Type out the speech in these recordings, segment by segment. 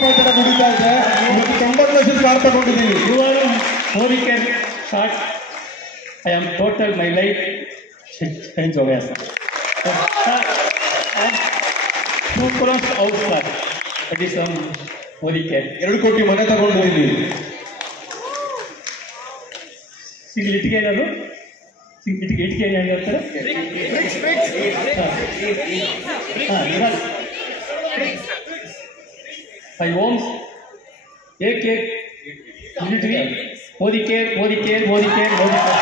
ಕುಡಿತಾ ಇದೆ. 90 ಲಕ್ಷದ ಕಾರ್ ತಗೊಂಡಿದ್ದೀವಿ. Modi can start. I am total my life change हो गया sir. And 2 crores house sir. That is some Modi can. 2 ಕೋಟಿ ಮನೆ ತಗೊಂಡಿದ್ದೀವಿ. ಸಿಂಗಲ್ ಇಟ್ಟಿಗೆ ಏನಾದ್ರು ಸಿಂಗಲ್ ಇಟ್ಟಿಗೆ ಏನು ಹೇಳ್ತಾರೆ? Five homes, एक military, Modi care, Modi care, Modi care, Modi care.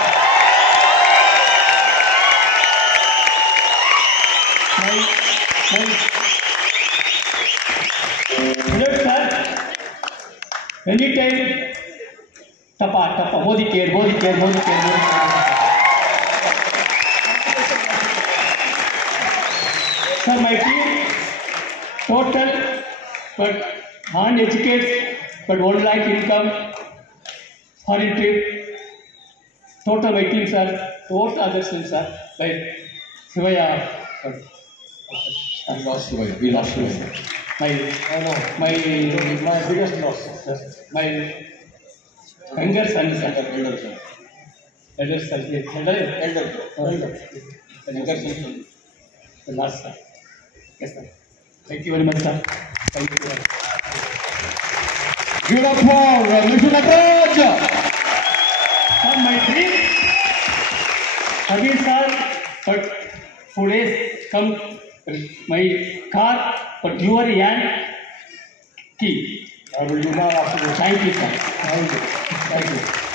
Sir, any time टपा टपा Modi care, Modi care, Modi care, Modi care. Sir, my team total, but uneducated, but 1 lakh income, foreign trip, total my team, sir, what other things, sir, like Shivaya, We lost Shivaya. my biggest loss, sir, my younger son, sir, elder son, the last son. Yes, sir. Thank you very much, sir. Thank you, sir. Give it up for Mr. Nagraj. Sir, my dream, again, sir, but 4 days come my car, but your hand key. I will do now after. Thank you, sir. Thank you.